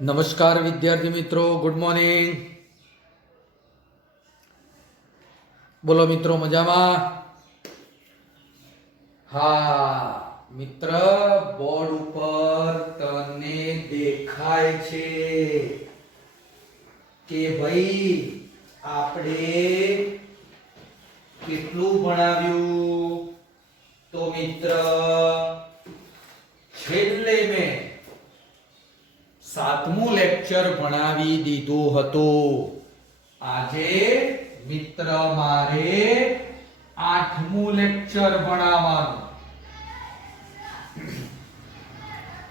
નમસ્કાર વિદ્યાર્થી મિત્રો, ગુડ મોર્નિંગ. બોલો મિત્રો, મજામાં? હા મિત્ર, બોર્ડ ઉપર તને દેખાય છે કે ભાઈ આપણે કેટલું ભણાવ્યું? તો મિત્ર, છેલ્લે મેં 7મું લેક્ચર ભણાવી દીધું હતું. આજે મિત્ર મારે 8મું લેક્ચર ભણાવવાનું.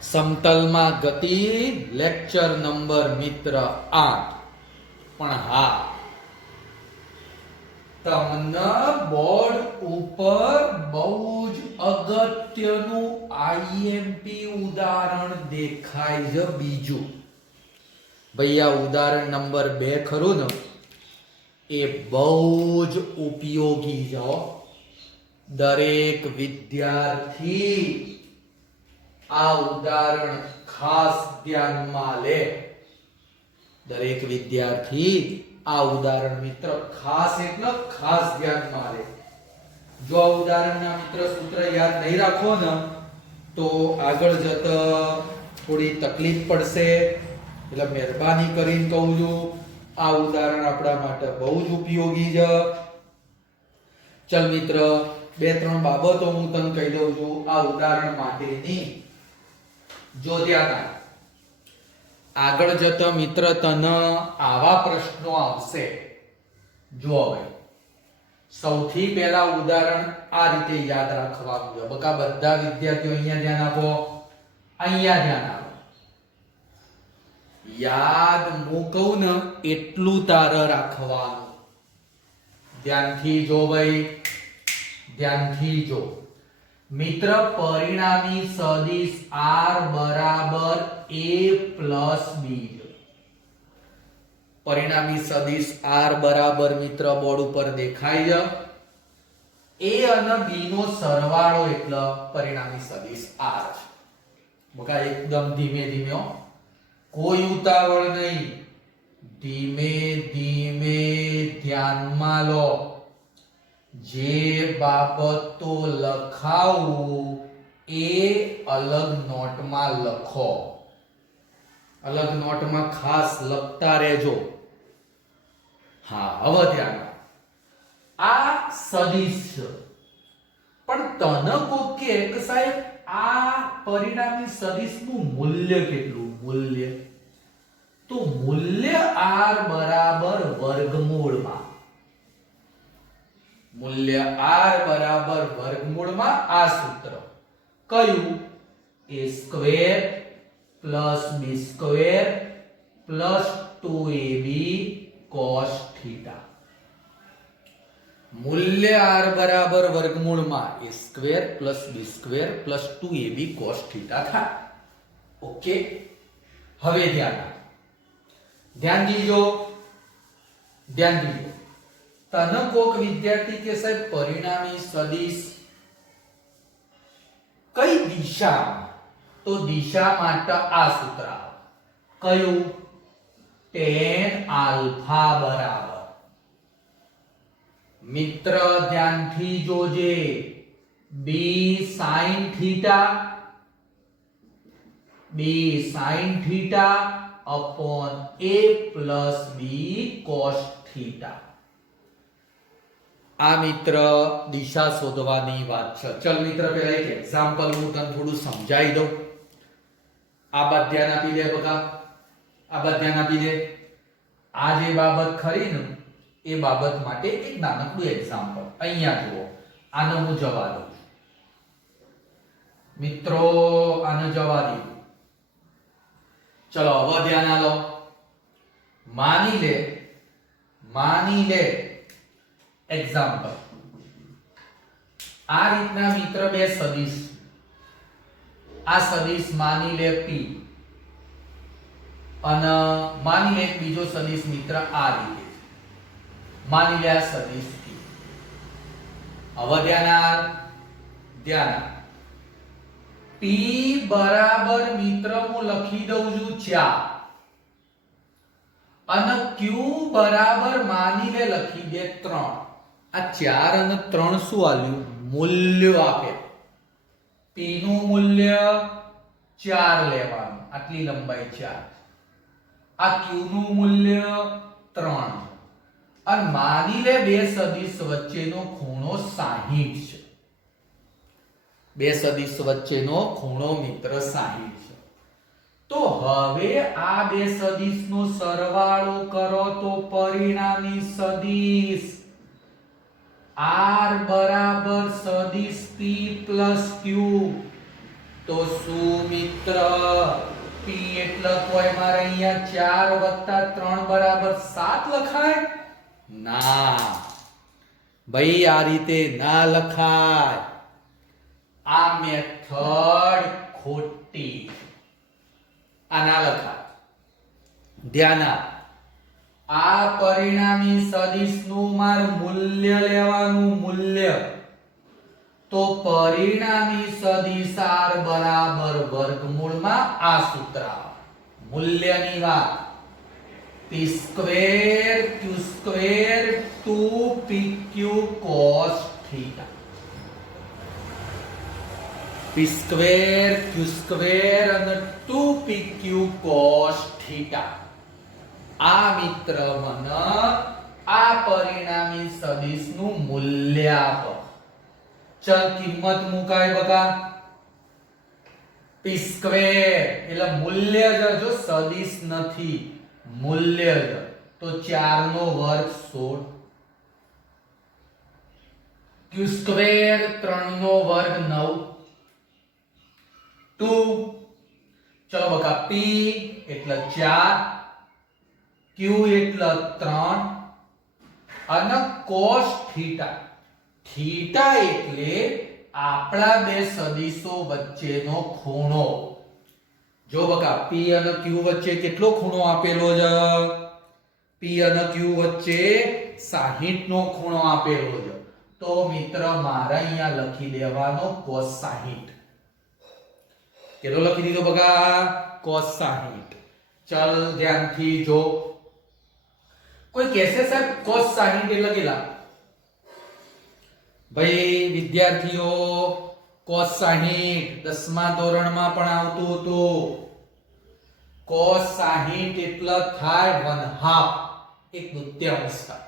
સમતલમાં ગતિ લેક્ચર નંબર મિત્ર 8. પણ હા, તમને બોર્ડ ઉપર બહુ જ અગત્યનું આઈએમપી ઉદાહરણ દેખાય છે. બીજું ભાઈ, આ ઉદાહરણ નંબર 2 ખરું ને, એ બહુ જ ઉપયોગી છે. દરેક વિદ્યાર્થી આ ઉદાહરણ ખાસ ધ્યાનમાં લે. દરેક વિદ્યાર્થી આ ઉદાહરણ મિત્ર ખાસ એટલે ખાસ ધ્યાનમાં લે. જો આ ઉદાહરણના મિત્ર સૂત્ર યાદ નહીં રાખો ને તો આગળ જતા થોડી તકલીફ પડશે. એટલે મહેરબાની કરીને કહું છું, આ ઉદાહરણ આપણા માટે બહુ જ ઉપયોગી છે. ચલ મિત્ર, 2-3 બાબતો હું તને કહી દઉં છું આ ઉદાહરણ માટેની. જો ધ્યાન આગળ જતા મિત્ર તને આવા પ્રશ્નો આવશે. જો હવે સૌથી પહેલા ઉદાહરણ આ રીતે યાદ રાખવાનું છે. બકા બધા વિદ્યાર્થીઓ અહીંયા ધ્યાન આપો, અહીંયા ધ્યાન આપો. યાદ હું કહું ને એટલું તારે રાખવાનું. ધ્યાનથી જો ભાઈ, ધ્યાનથી જો. મિત્ર, પરિણામી સદિશ r બરાબર a plus b. પરિણામી સદિશ r બરાબર મિત્ર બોર્ડ ઉપર દેખાય છે. a અને b નો સરવાળો એટલે પરિણામી સદિશ r છે. બકા એકદમ ધીમે ધીમે, કોઈ ઉતાવળ નહીં, ધીમે ધીમે ધ્યાનમાં લો. જે બાબતો લખાવું એ અલગ નોટમાં લખો. અલગ નોટમાં ખાસ લખતા રહેજો. હા, હવે ધ્યાન. આ સદિશ છે, પણ તને કોક કે સાહેબ આ પરિણામી સદિશનું મૂલ્ય કેટલું? મૂલ્ય તો મૂલ્ય r બરાબર વર્ગમૂળમાં. મૂલ્ય r બરાબર વર્ગમૂળમાં આ સૂત્ર કયું? a square plus b square plus 2ab cos theta. મૂલ્ય r બરાબર વર્ગમૂળમાં a square plus b square plus 2ab cos theta થાય. ઓકે, હવે ધ્યાન દીજો, ધ્યાન દીજો. તને કોક વિદ્યાર્થી કે સાહેબ પરિણામી સદિશ કઈ દિશામાં? તો દિશા માટે આ સૂત્ર આવે. કયું? tan આલ્ફા બરાબર. મિત્ર ધ્યાનથી જોજે, b sin theta, b sin theta upon a plus b cos theta. આ મિત્ર દિશા શોધવાની વાત છે. ચલ મિત્ર, પહેલા એક એક્ઝામ્પલ હું તને થોડું સમજાવી દઉં. આ બાદ ધ્યાન આપી દે બકા, આ બાદ ધ્યાન આપી દે. આ જે બાબત ખરી ને એ બાબત માટે એક નાનકડું એક્ઝામ્પલ અહીંયા જુઓ. આનો હું જવા દઉં છું મિત્રો, આનો જવા દીધું. ચલો હવે ધ્યાન આલો. માની લે એક્ઝામ્પલ આ રીતના મિત્ર બે સદિશ. આ સદિશ માની લે p અને માની લે બીજો સદિશ મિત્ર આ રીતે. માની લે આ સદિશ p. હવે ધ્યાન P બરાબર મિત્ર હું લખી દઉં છું 4. અને q બરાબર માની લે લખી દે 3. આ 4 અને 3 શું આલ્યું? મૂલ્ય આપે. p નું મૂલ્ય 4 લેવાનું, આટલી લંબાઈ 4. આ q નું મૂલ્ય 3. અને માની લે બે સદિશ વચ્ચેનો ખૂણો 60 છે. બે સદિશ વચ્ચેનો ખૂણો મિત્ર 60 છે. તો હવે આ બે સદિશનો સરવાળો કરો તો પરિણામી સદિશ r બરાબર સદિશ p plus q. તો શું મિત્ર? p એટલે કોઈ મારે અહીંયા 4 + 3 બરાબર 7 લખાય? ના ભાઈ, આ રીતે ના લખાય. આ મેથડ ખોટી, આ ના લખાય. ધ્યાન આપ. આ પરિણામી સદિશનું માર મૂલ્ય લેવાનું, મૂલ્ય. તો પરિણામી સદિશ r બરાબર વર્ગમૂળમાં આ સૂત્ર મૂલ્યની વાત. p square q square 2pq cos theta. p square q square અને 2pq cos થીટા. આ મિત્ર મને આ પરિણામી સદિશનું મૂલ્ય આપો. ચલ કિંમત મુકાય બકા. p સ્ક્વેર એટલે મૂલ્ય જ, જો સદિશ નથી, મૂલ્ય જ. તો 4 નો વર્ગ 16. q સ્ક્વેર 3 નો વર્ગ 9. 2. ચલો બકા, p એટલે 4, q એટલે 3 અને cos થીટા. થીટા એટલે આપણા બે સદિશો વચ્ચેનો ખૂણો. જો બકા, p અને q વચ્ચે કેટલો ખૂણો આપેલો છે? p અને q વચ્ચે 60 નો ખૂણો આપેલો છે. તો મિત્ર મારે અહીંયા લખી દેવાનો cos 60. કેટલો લખી દીધો બકા? cos 60. ચલ ધ્યાનથી જો. કોઈ કહેશે સાહેબ cos 60 એટલે કેટલા? ભાઈ વિદ્યાર્થીઓ, cos 60 10મા ધોરણમાં પણ આવતું હતું. cos 60 એટલે થાય 1/2, 1/2 થાય.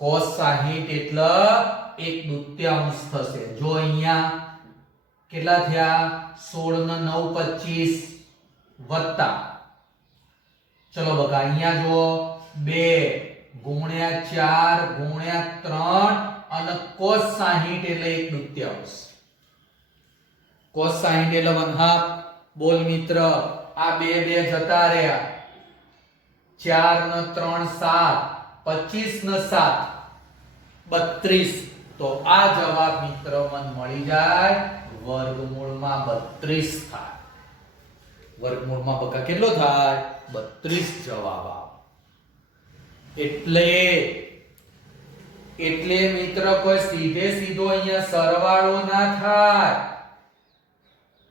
cos 60 એટલે 1/2 થશે. જો અહીંયા કેટલા થયા? 16 ને 9 25 વત્તા, ચલો બકા અહીંયા જો 2 ગુણ્યા 4 ગુણ્યા 3 અને cos 60 એટલે 1/2. cos 60 એટલે 1/2. બોલ મિત્ર, આ 2 જતા રહ્યા. 4 ને 3 7, 25 ને 7 32. તો આ જવાબ મિત્ર મન મળી જાય વર્ગમૂળમાં 32 થાય. વર્ગમૂળમાં બકા કેટલો થાય? 32 જવાબ આવે. એટલે મિત્ર કોઈ સીધે સીધો અહીંયા સરવાળો ના થાય.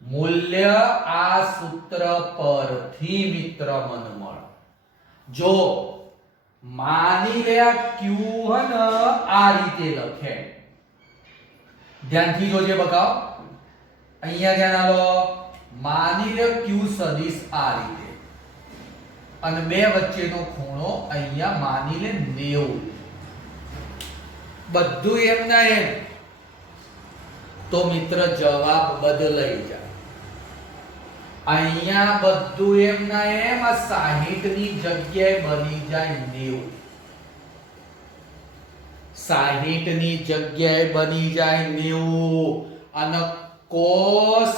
મૂલ્ય આ સૂત્ર પરથી મિત્ર મન મળે. જો માની લે q હન આ રીતે લખે. ધ્યાનથી જોજે બકાઓ. અહીંયા ધ્યાન આલો. માની લે q સદિશ આ રીતે અને બે વચ્ચેનો ખૂણો અહીંયા માની લે 90. બધું એમ ના એમ. તો મિત્ર જવાબ બદલાઈ જાય. અહીંયા બધું એમ ના એમ, આ 60 ની જગ્યાએ બની જાય 90. 60 ની જગ્યાએ બની જાય 90 અને cos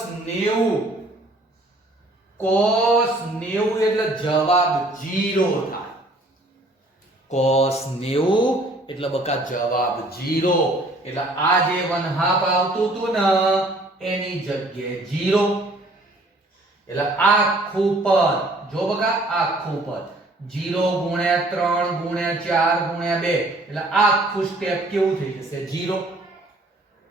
90 એટલે જવાબ 0 થાય. cos 90 એટલે બકા જવાબ 0. એટલે આ જે 1/2 આવતું હતું ને એની જગ્યાએ 0. એટલે આખું પદ જો બકા, આખું પદ 0 ગુણ્યા 3 ગુણ્યા 4 ગુણ્યા 2 એટલે આખું સ્ટેપ કેવું થઈ જશે? 0.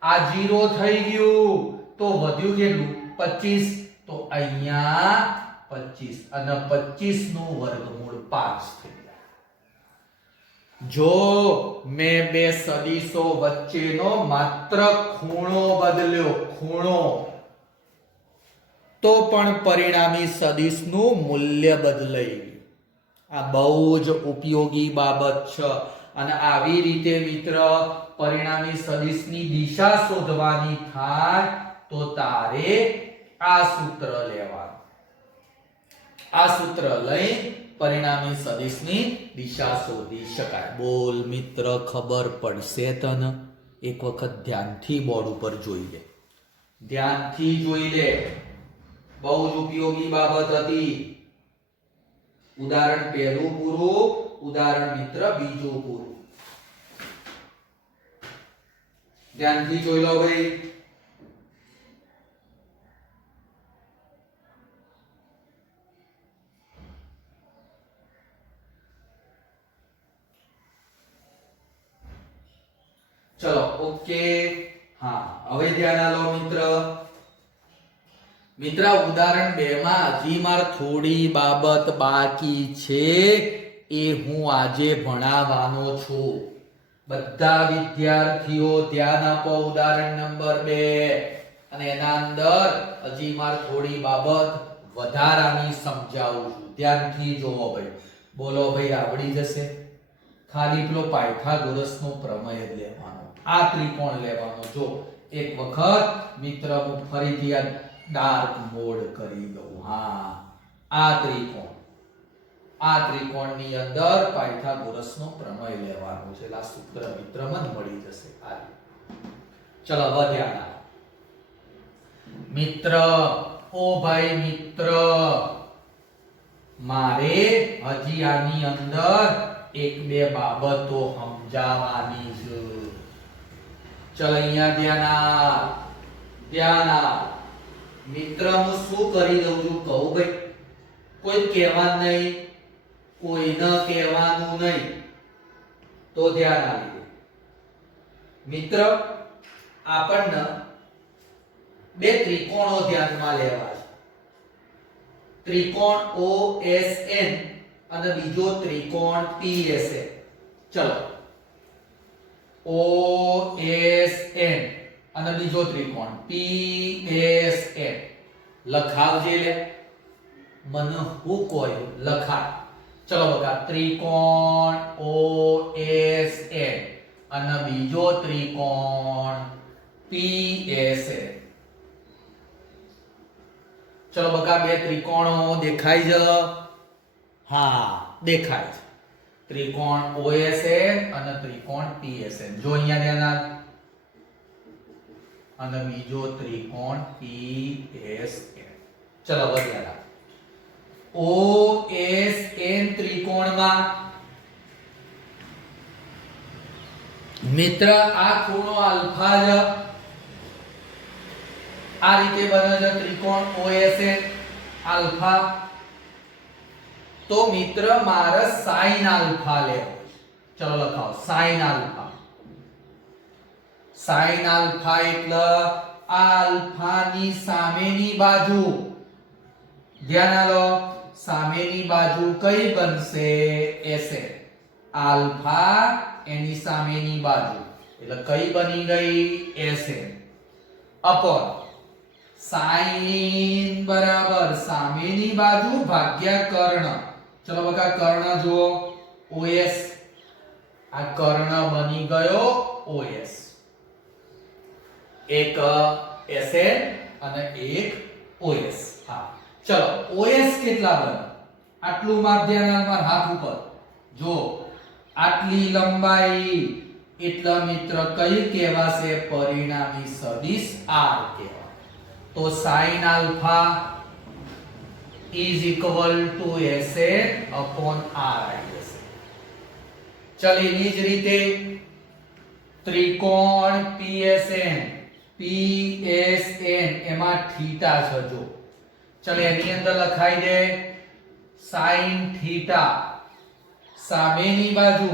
આ 0 થઈ ગયું તો વધ્યું કેટલું? 25. તો અહીંયા 25 અને 25 નું વર્ગમૂળ 5 થઈ જાય. જો મેં બે સદિશો વચ્ચેનો માત્ર ખૂણો બદલ્યો, ખૂણો, તો પણ પરિણામી સદિશનું મૂલ્ય બદલાઈ. આ બહુ જ ઉપયોગી બાબત છે. અને આવી રીતે મિત્ર પરિણામી સદિશની દિશા શોધવાની થાય તો તારે આ સૂત્ર લેવાનું. આ સૂત્ર લઈ પરિણામી સદિશની દિશા શોધી શકાય. બોલ મિત્ર, ખબર પડશે તને? એક વખત ધ્યાનથી બોર્ડ ઉપર જોઈ લે, ધ્યાનથી જોઈ લે. બહુ જ ઉપયોગી બાબત હતી. ઉદાહરણ પહેલું પૂરું, ઉદાહરણ મિત્ર બીજું પૂરું. ધ્યાનથી જોઈ લો ભાઈ. ચલો ઓકે. હા, હવે ધ્યાન આલો મિત્ર. મિત્ર ઉદાહરણ 2 માં હજી માર થોડી બાબત બાકી છે, એ હું આજે ભણાવવાનો છું. બધા વિદ્યાર્થીઓ ધ્યાન આપો. ઉદાહરણ નંબર 2 અને એના અંદર હજી માર થોડી બાબત વધારાની સમજાવું છું. ધ્યાનથી જોવો ભાઈ. બોલો ભાઈ, આવડી જશે? ખાલી પેલો પાયથાગોરસનો પ્રમેય જ લેવાનો, આ ત્રિકોણ લેવાનો. જો એક વખત મિત્ર હું ફરીથી આ ડાર્ક મોડ કરી દઉં. હા, આ ત્રિકોણની અંદર પાયથાગોરસનો પ્રમેય લેવાનો છે. એટલે આ સૂત્ર મિત્ર મને મળી જશે. આ ચલો હવે ધ્યાન આપો મિત્ર. ઓ ભાઈ મિત્ર, મારે હજી આની અંદર એક બે બાબતો સમજાવવાની છે. ચલ અહીંયા ધ્યાન આપ. મિત્ર હું શું કરી દઉં છું કહું ભાઈ? કોઈ કહેવાનું નહીં, કોઈને કહેવાનું નહીં. તો ધ્યાન આપી દે મિત્ર. આપણને બે ત્રિકોણો ધ્યાનમાં લેવા છે. ત્રિકોણ OSN અને બીજો ત્રિકોણ PSN. ચલો, OSN અને બીજો ત્રિકોણ PSN લખાવજે લે. મને હું કોઈ લખા. ચલો બકા, ત્રિકોણ OSN અને બીજો ત્રિકોણ PSN. ચલો બકા, બે ત્રિકોણો દેખાય છે? હા, દેખાય છે. ત્રિકોણ OSN અને ત્રિકોણ PSN. જો અહીંયા ધ્યાન આપ. અને બીજો ત્રિકોણ PSN. ચલો હવે ધ્યાન આપ. OSN ત્રિકોણમાં મિત્ર આ ખૂણો આલ્ફા છે. આ રીતે બને છે ત્રિકોણ OSN આલ્ફા. તો મિત્ર મારે sin આલ્ફા લેવો છે. ચલો લખાવો sin આલ્ફા. sin આલ્ફા એટલે આલ્ફાની સામેની બાજુ. ધ્યાન આલો. સામેની બાજુ કઈ બનશે? SN. આલ્ફા એની સામેની બાજુ એટલે કઈ બની ગઈ? SN અપોન sin બરાબર સામેની બાજુ ભાગ્યા કર્ણ. ચલો બકા, કર્ણ જુઓ OS. આ કર્ણ બની ગયો OS. એક SN અને એક OS. હા, ચલો OS કેટલા બને? આટલું માપ ધ્યાન આપ. હાથ ઉપર જો. આટલી લંબાઈ એટલે મિત્ર કઈ કહેવાશે? પરિણામી સદિશ R કહેવાય. તો sin alpha is equal to SN upon R આવી જશે. ચલ એની જ રીતે ત્રિકોણ PSN એમાં થીટા છે. જો ચલ એની અંદર લખાઈ દે sin થીટા. સામેની બાજુ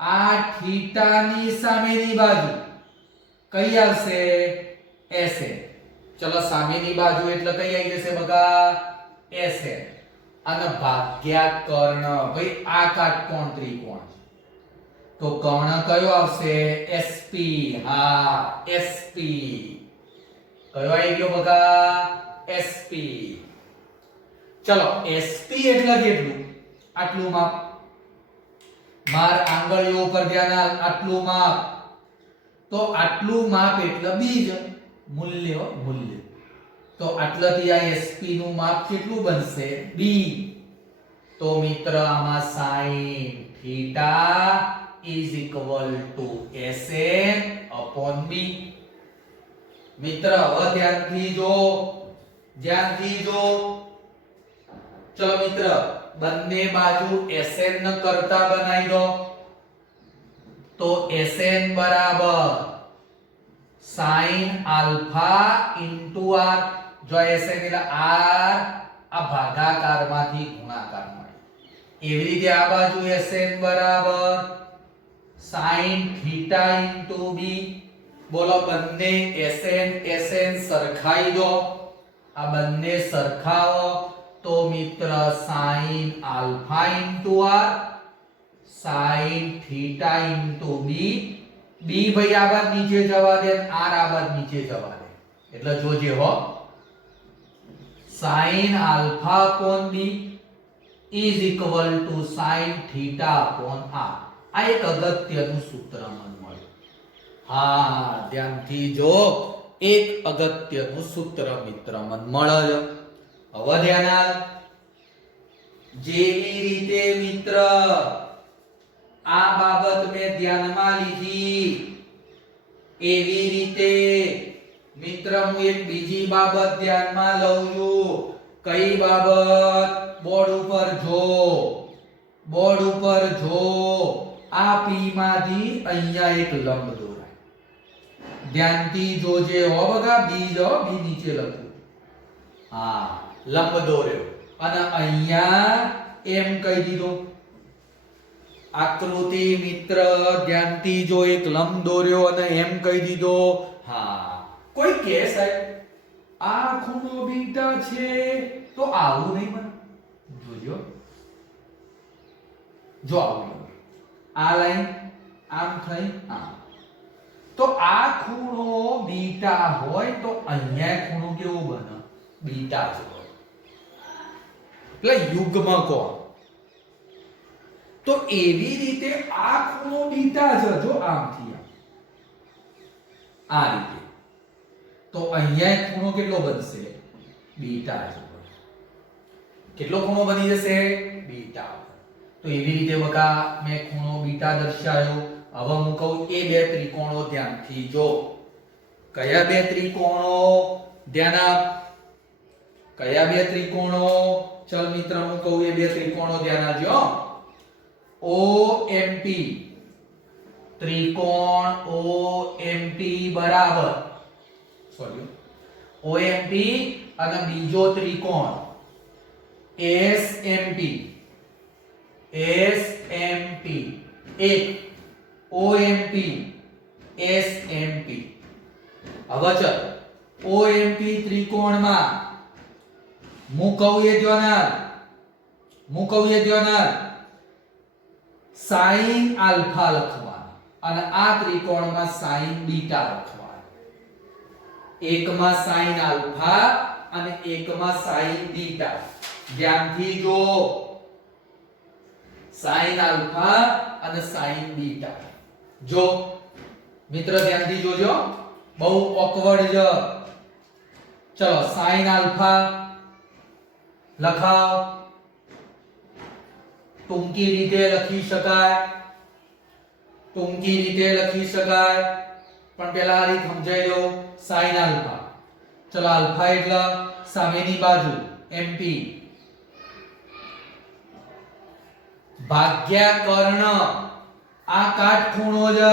આ થીટાની સામેની બાજુ કઈ આવશે? SN. ચલો સામેની બાજુ એટલે કઈ આવી જશે બગા? SN અને ભાગ્યા કર્ણ. ભાઈ આ કાટકોણ ત્રિકોણ છે તો કર્ણ કયો આવશે? SP. હા SP કયો આવી ગયો બગા? SP. ચલો SP એટલે કેટલું? આટલું માપ. માર આંગળીઓ ઉપર ધ્યાન આપ. આટલું માપ. તો આટલું માપ એટલે બીજ મૂલ્ય. મૂલ્ય તો આટલાથી આ SP નું માપ કેટલું બનશે? B. તો મિત્ર આમાં sin theta is equal to SN upon B. મિત્ર હવે ધ્યાનથી જો. ધ્યાનથી જો. ચલો મિત્ર બંને બાજુ SN ન કરતા બનાવી દો. તો SN બરાબર sin alpha into r. જો SN એટલે r આ ભાગાકારમાંથી ગુણાકાર મળે. એવી રીતે આ બાજુ SN બરાબર sin theta into b. બોલો બંને SN સરખાઈ દો. આ બંને સરખાવો તો મિત્ર sin alpha into r sin theta into b. b ભાઈ આ બાદ નીચે જવા દે, r આ બાદ નીચે જવા દે. એટલે જોજે હો sin alpha upon b is equal to sin theta upon r. આ એક અગત્યનું સૂત્ર મને મળ્યું. હા ધ્યાનથી જો. એક અગત્યનું સૂત્ર મિત્ર મને મળે. હવે ધ્યાન આપ. જેવી રીતે મિત્ર આ બાબત મેં ધ્યાનમાં લીધી એવી રીતે મિત્ર હું એક બીજી બાબત ધ્યાનમાં લઉં છું. કઈ બાબત? બોર્ડ ઉપર જો. બોર્ડ ઉપર જો. આ P માંથી અહીંયા એક લંબ દોરાય. ધ્યાનથી જોજે હો બગા. B જો. B નીચે લખું. હા લંબ દોર્યો અને અહીંયા એમ કહી દીધું. આકૃતિ મિત્ર ધ્યાનથી જો. એક લંબ દોર્યો અને એમ કહી દીધો. હા કોઈ કે સાહેબ આ ખૂણો બીટા છે તો આવું નહીં બને. જોજો જો આવું આ લાઈન આમ થઈ આમ. તો આ ખૂણો બીટા હોય તો અહીંયા ખૂણો કેવો બને? બીટા જ હોય. એટલે યુગ્મ કોણ. તો એવી રીતે આ ખૂણો બીટા છે. જો આમથી આમ આ રીતે તો અહીંયા ખૂણો કેટલો બનશે? બીટા જ. કેટલો ખૂણો બની જશે? બીટા. તો એવી રીતે બકા મેં ખૂણો બીટા દર્શાવ્યો. હવે હું કહું એ બે ત્રિકોણો ધ્યાનથી જો. કયા બે ત્રિકોણો? ધ્યાન આપ. કયા બે ત્રિકોણો? ચલ મિત્ર હું કહું એ બે ત્રિકોણો ધ્યાન આપજો. OMP ત્રિકોણ OMP બરાબર સોરી OMP અને બીજો ત્રિકોણ SMP. SMP એક OMP SMP. હવે ચલ OMP ત્રિકોણમાં હું કહું એ ધ્યાન sin alpha લખવાનું અને આ ત્રિકોણમાં sin beta લખવાનું. એકમાં sin alpha અને એકમાં sin beta. ધ્યાનથી જો. sin alpha અને sin beta. જો મિત્ર ધ્યાનથી જોજો. બહુ ઓકવર્ડ છે. ચલો sin alpha લખાવ. ટૂંકી રીતે લખી શકાય. ટૂંકી રીતે લખી શકાય પણ પહેલા આ રીત સમજાઈ દો. sin alpha. ચલો alpha એટલે સામેની બાજુ MP ભાગ્યા કર્ણ. આ કાટખૂણો છે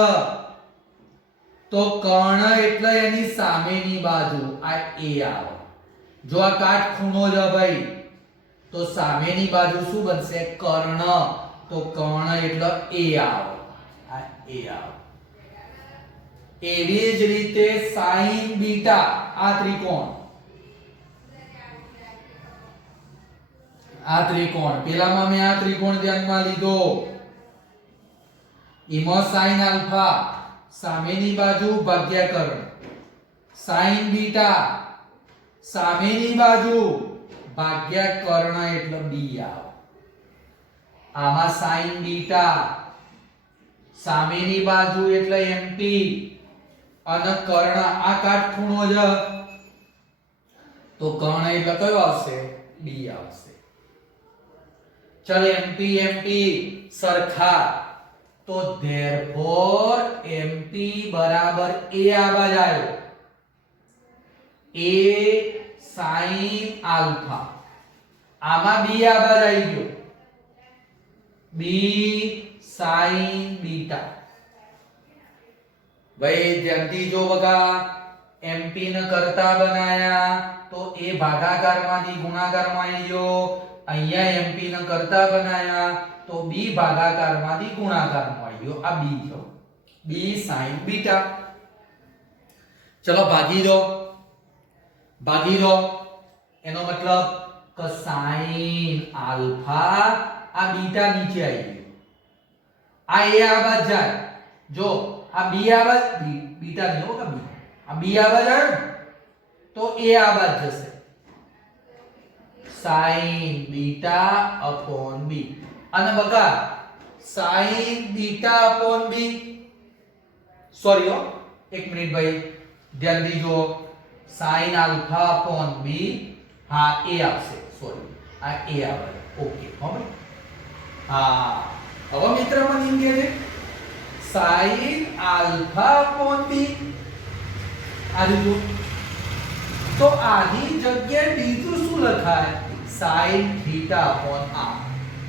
તો કર્ણ એટલે એની સામેની બાજુ આ A આવે. જો આ કાટખૂણો છે ભાઈ તો સામેની બાજુ શું બનશે? કર્ણ. તો કર્ણ એટલે A આવે. આ A આવે. એવી જ રીતે sin બીટા આ ત્રિકોણ આ ત્રિકોણ પેલામાં મેં આ ત્રિકોણ ધ્યાનમાં લીધો એમાં sin આલ્ફા સામેની બાજુ ભાગ્યા કર્ણ sin બીટા સામેની બાજુ ભાગ્યા કર્ણ એટલે b આવે આમાં sin બીટા સામેની બાજુ એટલે mp અને કર્ણ આ કાટખૂણો છે તો કર્ણ એટલે કયો આવશે d આવશે ચલ mp mp સરખા તો therefore mp બરાબર a આવવા જાય a sin આલ્ફા આમાં b આવવા જાય ગયો b sin બીટા ભાઈ ધ્યાનથી જો બગા mp ને કરતા બનાયા તો a ભાગાકારમાંથી ગુણાકારમાં આવી ગયો અહીંયા mp ને કરતા બનાયા તો b ભાગાકારમાંથી ગુણાકારમાં આવી ગયો આ b થયો b sin બીટા ચલો ભાગી દો એનો મતલબ કે sin આલ્ફા આ બીટા નીચે આવી ગયો આ a આવા જાય જો આ b આવા બીટા નહીં હોगा b આ b આવા જાય તો a આવા જશે sin બીટા upon b અને બકા sin beta upon b sorry હો એક મિનિટ ભાઈ ધ્યાન દીજો sin આલ્ફા upon b હા a આવશે સોરી આ a આવે ઓકે હો ભાઈ હા હવે મિત્ર મને એમ કહે છે sin આલ્ફા upon b આ રીતું તો આની જગ્યાએ બીજું શું લખાય sin થીટા upon r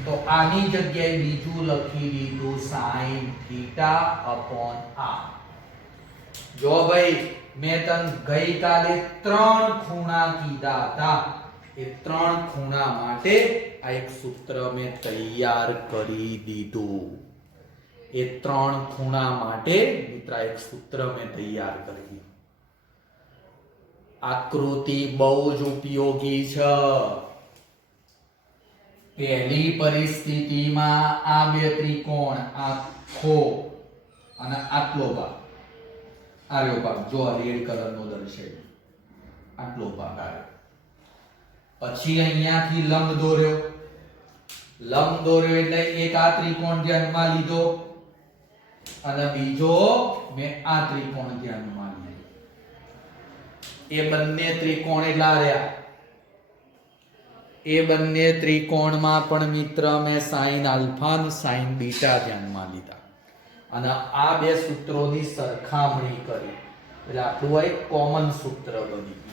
તો આની જગ્યાએ બીજું લખી દીધું sin થીટા upon r જો ભાઈ મેં તને ગઈકાલે ત્રણ ખૂણા કીધા હતા એ ત્રણ ખૂણા માટે આ એક સૂત્ર મેં તૈયાર કરી દીધું એ ત્રણ ખૂણા માટે મિત્ર એક સૂત્ર મેં તૈયાર કરી દીધું આકૃતિ બહુ જ ઉપયોગી છે પહેલી પરિસ્થિતિમાં આ બે ત્રિકોણ આખો અને આટલો ભાગ આર્યો ભાગ જો રેડ કલરનો દર્શાવ્યો આટલો ભાગ આવ્યો પછી અહીંયાથી લંબ દોર્યો એટલે એક આ ત્રિકોણ ધ્યાનમાં લીધો અને બીજો મેં આ ત્રિકોણ ધ્યાનમાં લીધો એ બંને ત્રિકોણ એટલા રહ્યા એ બંને ત્રિકોણમાં પણ મિત્ર મેં sin આલ્ફા અને sin બીટા ધ્યાનમાં લીધા અને આ બે સૂત્રોની સરખામણી કરી એટલે આપણું એક કોમન સૂત્ર બની ગયું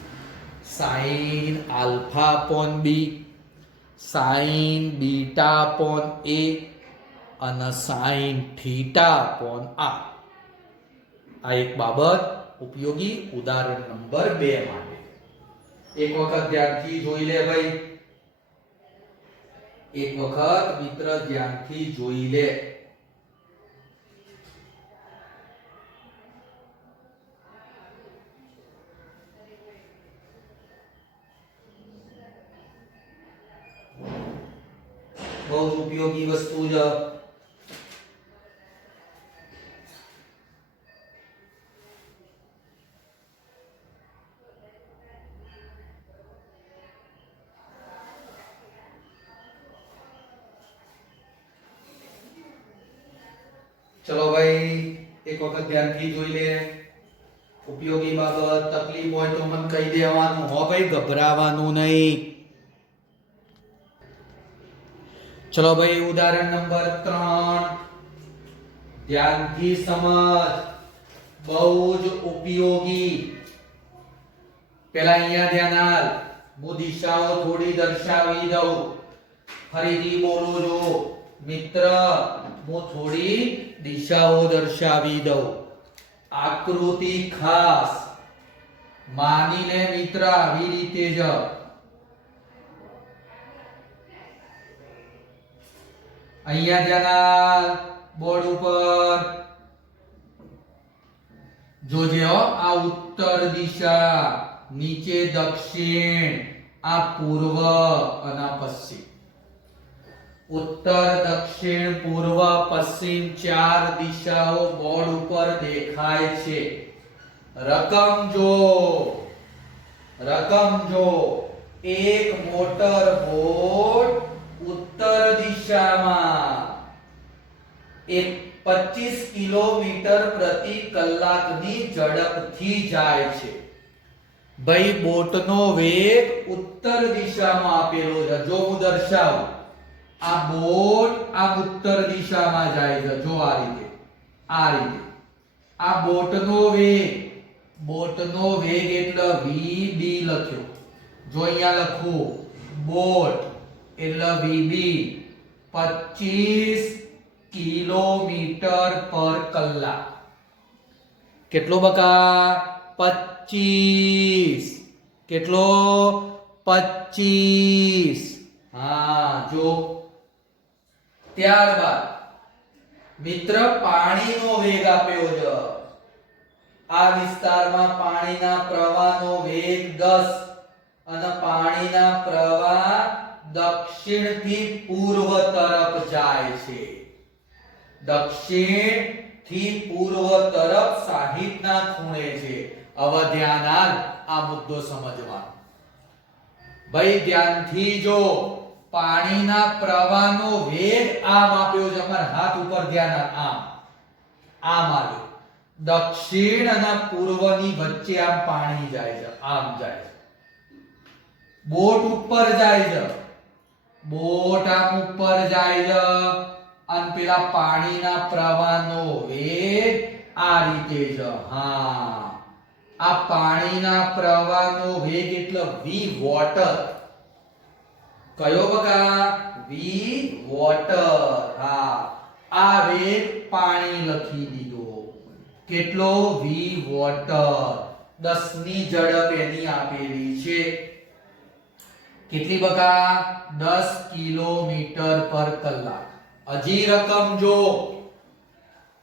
sin alpha upon b sin beta upon a અને sin થીટા upon r આ એક બાબત ઉપયોગી ઉદાહરણ નંબર 2 માટે એક વખત ધ્યાનથી જોઈ લે ભાઈ એક વખત મિત્ર ધ્યાનથી જોઈ લે બહુ ઉપયોગી વસ્તુ છે ચલો ભાઈ એક વખત ધ્યાનથી જોઈ લે ઉપયોગી બાબત તકલીફ હોય તો મને કહી દેવાનું હો ભાઈ ગભરાવાનું નહીં ચલો ભાઈ ઉદાહરણ નંબર 3 ધ્યાનથી સમજ બહુ જ ઉપયોગી પેલા અહીંયા ધ્યાન આલ હું દિશાઓ થોડી દર્શાવી દઉં ફરીથી બોલું છું મિત્ર હું થોડી દિશાઓ દર્શાવી દઉં આકૃતિ ખાસ માની લે મિત્ર આવી રીતે જ અહીંયા ધ્યાન બોર્ડ ઉપર જોજે આ ઉત્તર દિશા નીચે દક્ષિણ આ પૂર્વ અને પશ્ચિમ ઉત્તર દક્ષિણ પૂર્વ પશ્ચિમ ચાર દિશાઓ બોર્ડ ઉપર દેખાય છે. રકમ જો એક મોટર બોટ ઉત્તર દિશામાં 25 કિલોમીટર પ્રતિ કલાકની ઝડપથી જાય છે. ભાઈ બોટનો વેગ ઉત્તર દિશામાં આપેલો છે. જો હું દર્શાવું, આ બોટ આ ઉત્તર દિશામાં જાય છે. જો આ રીતે આ બોટનો વેગ એટલે VB લખ્યો. જો અહીંયા લખું બોટ એટલે VB 25 કિલોમીટર પર કલાક. કેટલો બકા? 25. કેટલો? 25. હા જો. ત્યારબાદ મિત્ર પાણીનો વેગ આપ્યો છે. આ વિસ્તારમાં પાણીના પ્રવાહનો વેગ 10 અને પાણીના પ્રવાહ દક્ષિણથી પૂર્વ તરફ જાય છે. દક્ષિણથી પૂર્વ તરફ 60 ના ખૂણે છે. હવે ધ્યાન આલ, આ મુદ્દો સમજવાનો. ભાઈ ધ્યાનથી જો, પાણીના પ્રવાહનો વેગ આમ આપ્યો છે. અમારા હાથ ઉપર ધ્યાન આલ. આમ આવ્યો. દક્ષિણ અને પૂર્વની વચ્ચે આમ પાણી જાય છે. આમ જાય છે. બોટ ઉપર જાય છે. બોટ આમ ઉપર જાય છે અને પેલા પાણીના પ્રવાહનો વેગ આ રીતે છે. હા, આ પાણીના પ્રવાહનો વેગ એટલે v વોટર. કયો બકા? v water. હા, આ વેગ પાણી લખી દીધો. કેટલો? v water. 10 ની ઝડપ એની આપેલી છે. કેટલી બકા? 10 કિલોમીટર પર કલાક. હજી રકમ જો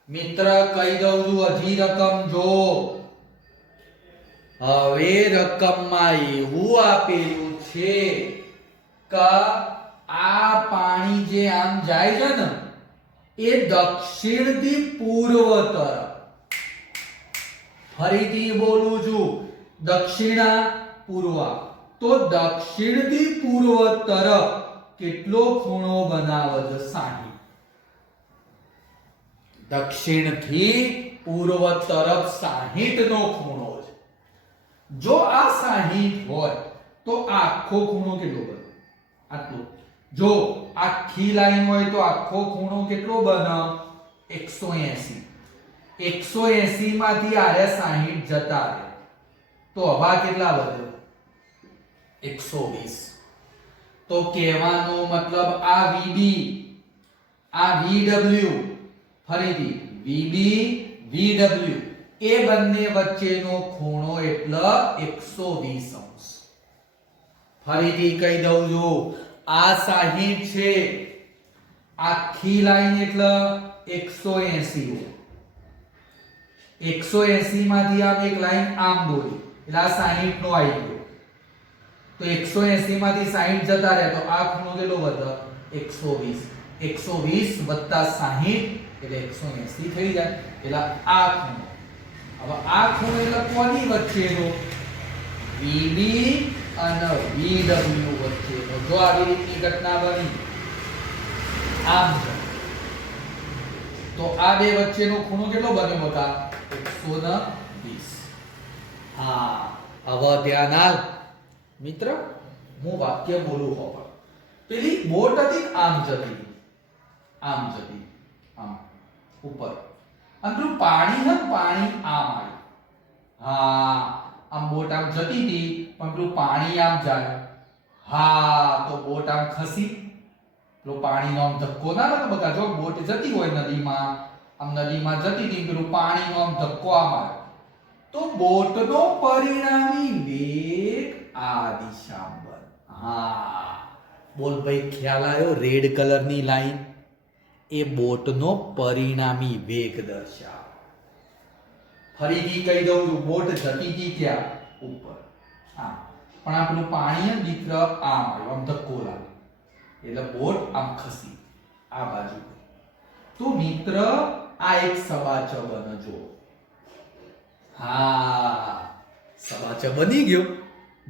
મિત્ર, કહી દઉં છું, હજી રકમ જો. હવે રકમમાં એવું આપેલું છે કે આ પાણી જે આમ જાય છે ને એ દક્ષિણથી પૂર્વ તરફ. ફરીથી બોલું છું, દક્ષિણા પૂર્વ. તો દક્ષિણથી પૂર્વ તરફ કેટલો ખૂણો બનાવે છે? 60. દક્ષિણથી પૂર્વ તરફ 60 નો ખૂણો છે. જો આ 60 હોય તો આખો ખૂણો કેટલો બને? આટલો. જો આખી લાઈન હોય તો આખો ખૂણો કેટલો બને? 180. 180 માંથી આરે 60 જતા રહે તો હવા કેટલા વધે? 120. તો કહેવાનો મતલબ આ VB, આ VW, ફરીથી VB VW એ બંને વચ્ચેનો ખૂણો એટલે 120 અંશ. ફરીથી કહી દઉં છું, આ 60 છે. આખી લાઈન એટલે 180. 180 માંથી આમ એક લાઈન આમ દોરી એટલે આ 60 નો આવી ગયો. તો 180 માંથી 60 જતા રહે તો આ ખૂણો કેટલો વધે? 120. 120 વત્તા 60 એટલે 180 થઈ જાય. એટલે આ ખૂણો. હવે આ ખૂણો એટલે કોની વચ્ચેનો? VB અને VW વચ્ચેનો. જો આવી રીતની ઘટના બની આમ છે તો આ બે વચ્ચેનો ખૂણો કેટલો બન્યો બકા? 120. હા, હવે ધ્યાન આલ મિત્ર, હું વાક્ય બોલું હોવા. પેલી બોટ હતી આમ જતી, આમ ઉપર. અને પેલું પાણી છે, પાણી આમ આવ્યું. હા, આમ બોટ આમ જતી હતી પણ પેલું પાણી આમ જાય. હા, તો બોટ આમ ખસી. પેલું પાણીનો આમ ધક્કો ના લાગે બકા? જો બોટ જતી હોય નદીમાં, આમ નદીમાં જતી હતી, પેલું પાણીનો આમ ધક્કો આમ આવે તો બોટનો પરિણામી વેગ આ દિશામાં બને. હા, બોલ ભાઈ, ખ્યાલ આવ્યો? રેડ કલરની લાઈન એ બોટનો પરિણામી વેગ દર્શાવે. ફરીથી કહી દઉં છું, બોટ જતી હતી ક્યાં? ઉપર. હા, પણ આ પેલું પાણી દીકરા આમ આવ્યું, આમ ધક્કો લાગે એટલે બોટ આમ ખસી આ બાજુ. તો મિત્ર આ એક સબાચ બને. જો હા, સબાચ બની ગયો.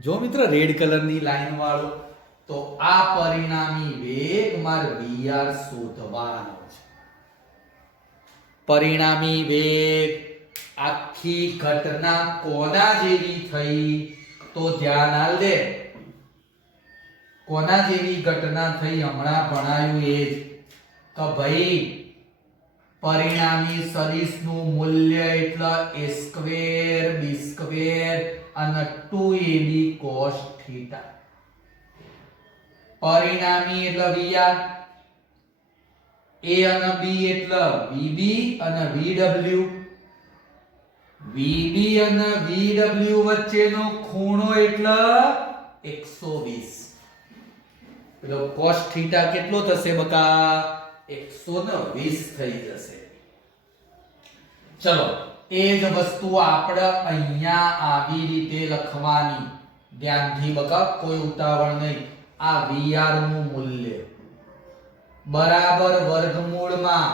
જો મિત્ર રેડ કલરની લાઈન વાળો. તો આ પરિણામી વેગ મારે vr શોધવાનો છે. પરિણામી વેગ આખી ઘટના કોના જેવી થઈ? તો ધ્યાન આલ દે. કોના જેવી ઘટના થઈ? હમણાં ભણાયું એ જ કે ભાઈ પરિણામી સદિશનું મૂલ્ય એટલે a² b² અને 2ab cos θ. પરિણામી એટલે vr, a અને b એટલે vb અને vw. vb અને vw વચ્ચેનો ખૂણો એટલે 120. પેલો cos θ કેટલો થશે બકા? 120 થઈ જશે. ચલો એ જ વસ્તુ આપણે અહીંયા આવી રીતે લખવાની. ધ્યાનથી બકા, કોઈ ઉતાવળ નહીં. આ vr નું મૂલ્ય બરાબર વર્ગમૂળમાં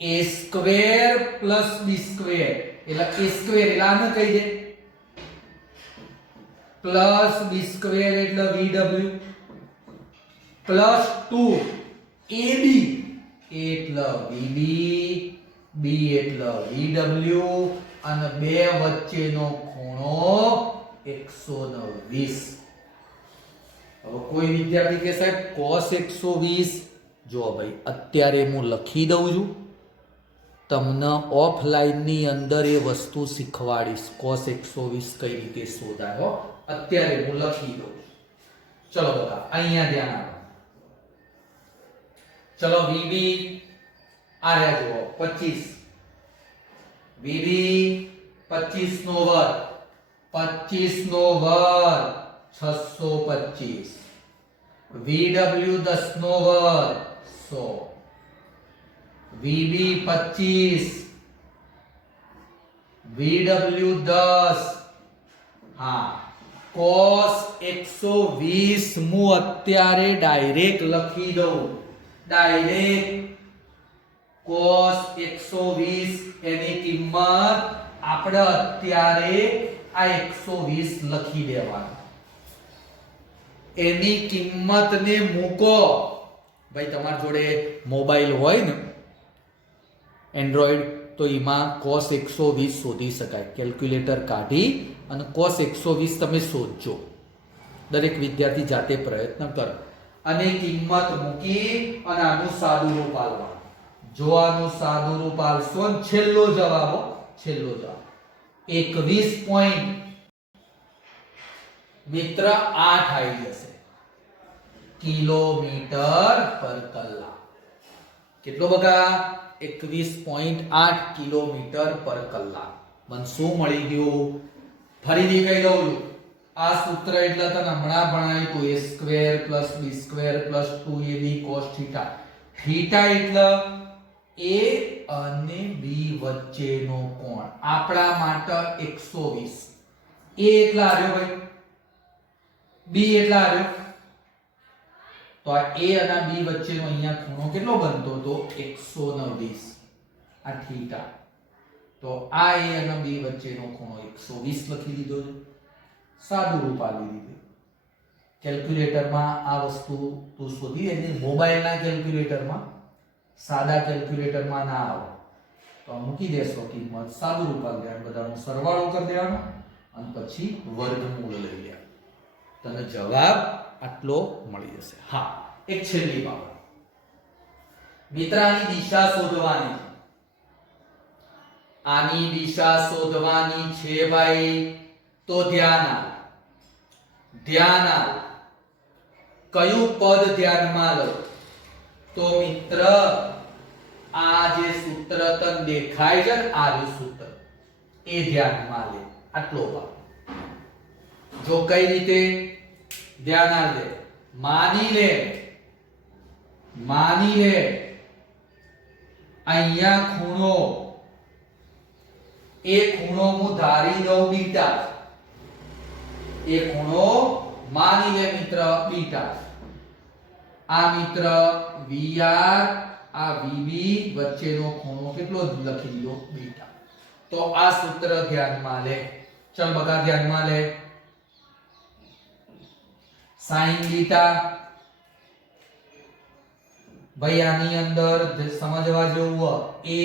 a² plus b² એટલે a² એટલે આને કહી દે, પ્લસ b² એટલે vw પ્લસ 2ab એટલે vb, b એટલે vw અને બે વચ્ચેનો ખૂણો 120. હવે કોઈ વિદ્યાર્થી કે સાહેબ cos 120, જો ભાઈ અત્યારે હું લખી દઉં છું, તમને ઓફલાઈન ની અંદર એ વસ્તુ શીખવાડીશ. cos 120 કઈ રીતે શોધાય હો, અત્યારે હું લખી દઉં. ચલો બકા અહીંયા ધ્યાન આપો. ચલો vb આ રહ્યા જુઓ 25, vb 25 નો વર્ગ, 25 નો વર્ગ 625, vw 10 નો વર્ગ 100, vb 25, vw 10. હા, cos 120 હું અત્યારે ડાયરેક્ટ લખી દઉં. ડાયરેક્ટ cos 120 એની કિંમત આપણે અત્યારે આ 120 લખી દેવાની. એની કિંમતને મૂકો. ભાઈ તમારી જોડે મોબાઈલ હોય ને એન્ડ્રોઈડ, તો એમાં cos 120 શોધી શકાય. કેલ્ક્યુલેટર કાઢી અને cos 120 તમે શોધજો. દરેક વિદ્યાર્થી જાતે પ્રયત્ન કરો અને કિંમત મૂકી અને આનું સાદું રૂપ આલવાનું. જો આનું સાદું રૂપ આલશો ને છેલ્લો જવાબ 21 પોઈન્ટ મિત્ર 8 આવી જશે કિલોમીટર પર કલાક. કેટલો બગા? 21.8 કિલોમીટર પર કલાક. મને શું મળી ગયું? ફરીથી કહી દઉં છું. આ સૂત્ર એટલે તને હમણાં ભણાવ્યું તો a² plus b² plus 2ab cos θ. θ એટલે a અને b વચ્ચેનો કોણ. આપણા માટે 120. a એટલા આવ્યો ભાઈ, b એટલા આવ્યો. તો આ a અને b વચ્ચેનો અહીંયા ખૂણો કેટલો બનતો તો 120. આ θ. તો આ a અને b વચ્ચેનો ખૂણો 120 લખી દીધો છે. સાદું રૂપ આપી દીધું. કેલ્ક્યુલેટરમાં આ વસ્તુ તું શોધી એની મોબાઈલના કેલ્ક્યુલેટરમાં, સાદા કેલ્ક્યુલેટરમાં ના આવે તો મૂકી દેશો કિંમત, સાદું રૂપ આપી દેવાનું, બધાનો સરવાળો કરી દેવાનો અને પછી વર્ગમૂળ લઈ લેવાનું. તને જવાબ આટલો મળી જશે. હા, એક છેલ્લી બાબત. મિત્રાની દિશા શોધવાની છે. આની દિશા શોધવાની છે ભાઈ. તો ધ્યાન આપ. કયું પદ ધ્યાનમાં લો? તો મિત્ર આ જે સૂત્ર તને દેખાય છે ને, આ જે સૂત્ર એ ધ્યાનમાં લે. આટલો ભાગ જો કઈ રીતે ધ્યાન આપ દે. માની લે અહીંયા ખૂણો, એ ખૂણો હું ધારી દઉં બીટા. એ ખૂણો માની લે મિત્ર બીટા. આ મિત્ર VR આ VB વચ્ચેનો ખૂણો કેટલો લખી દીધો બીટા. તો આ સૂત્ર ધ્યાનમાં લે. ચલ બકા ધ્યાનમાં લે. sin બીટા ભાઈ આની અંદર સમજવા જેવું A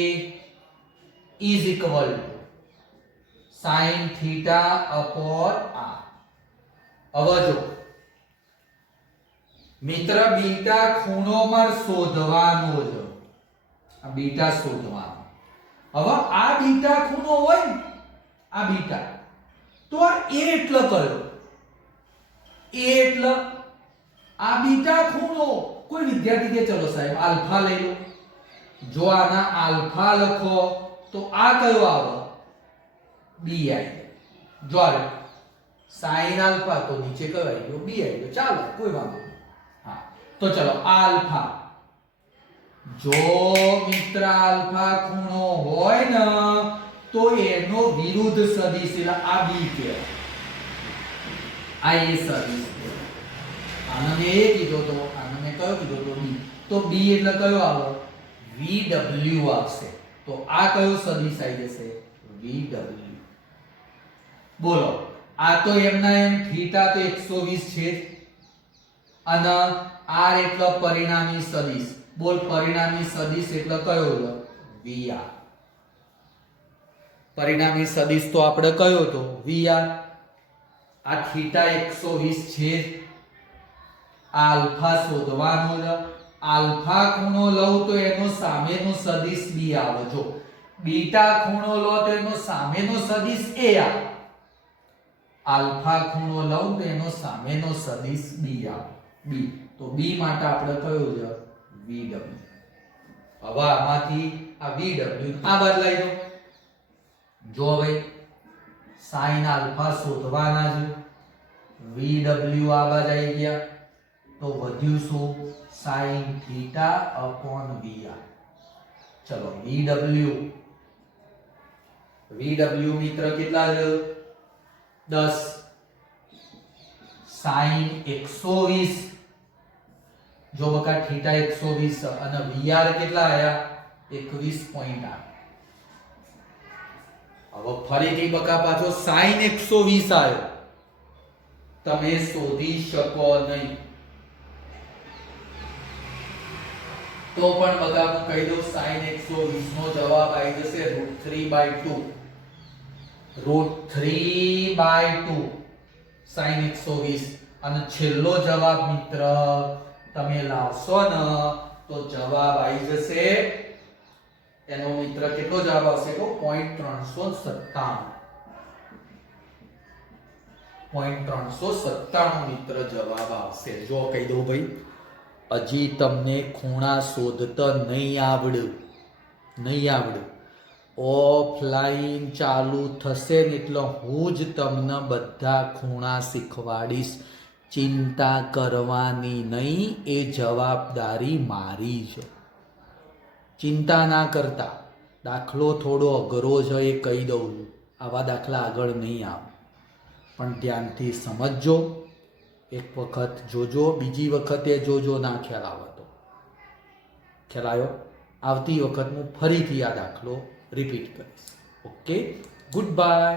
is equal to sin theta upon r. હવે જો મિત્ર બીટા ખૂણો માર શોધવાનો છે. આ બીટા શોધવાનો. હવે આ બીટા ખૂણો હોય ને આ બીટા તો આ A એટલે કયો? A એટલે આ બીટા ખૂણો. કોઈ વિદ્યાર્થી કે ચલો સાહેબ આલ્ફા લઈ લો. જો આના આલ્ફા લખો તો આ કયો આવે? B આવી. જો આ sin આલ્ફા તો નીચે કયો આવી ગયો? B આવી ગયો. ચાલો કોઈ વાંધો નહીં. હા તો ચલો આલ્ફા. જો મિત્ર આલ્ફા ખૂણો હોય ને તો એનો વિરુદ્ધ સદિશ એટલે આ B કહેવાય. આ A સદિશ કહેવાય. આને મેં A કીધો તો આને મેં કયો કીધો તો B. તો B એટલે કયો આવે? VW આવશે. તો આ કયો સદિશ આવી જશે? VW. બોલો આ તો એમના એમ થીટા તો 120 છે અને r એટલે પરિણામી સદિશ. બોલ પરિણામી સદિશ એટલે કયો છે? VR. પરિણામી સદિશ તો આપણે કયો તો VR. આ થીટા 120 છે. આલ્ફા શોધવાનો છે. આલ્ફા ખૂણો લઉં તો એનો સામેનો સદિશ B આવે. જો બીટા ખૂણો લો તો એનો સામેનો સદિશ A આવે. આલ્ફા ખૂણો લઉં તો એનો સામેનો સદિશ B આવે. B. તો B માટે આપણે કયો છે? VW. હવે આમાંથી આ VW આ બદલાઈ દો. જો હવે sin આલ્ફા શોધવાના છે. VW આ બાજુ આવી ગયા તો વધ્યું શું? sin theta upon VR. ચલો VW મિત્ર કેટલા છે? 10 sin 120. જો બકા થીટા 120 અને VR કેટલા આયા? 21.8. હવે ફરીથી બકા પાછો sin 120 આવ્યો. તમે શોધી શકો નહીં. તો પણ બકા હું કહી દઉં sin 120 નો જવાબ આવી જશે √3/2. √3/2 sin 120. અને છેલ્લો જવાબ મિત્ર તમે લાવશો ને તો જવાબ આવી જશે એનો મિત્ર કેટલો જવાબ આવશે તો 0.397. 0.397 મિત્ર જવાબ આવશે. જો કહી દઉં ભાઈ હજી તમને ખૂણા શોધતા નહીં આવડે. ઓફલાઈન ચાલુ થશે ને એટલે હું જ તમને બધા ખૂણા શીખવાડીશ. ચિંતા કરવાની નહીં. એ જવાબદારી મારી છે. ચિંતા ના કરતા. દાખલો થોડો અઘરો છે એ કહી દઉં છું. આવા દાખલા આગળ નહીં આવે પણ ધ્યાનથી સમજજો. એક વખત જોજો, બીજી વખતે જોજો ના ખ્યાલ આવે તો. ખ્યાલ આવ્યો? આવતી વખત હું ફરીથી આ દાખલો રિપીટ કરીશ. Okay, good bye.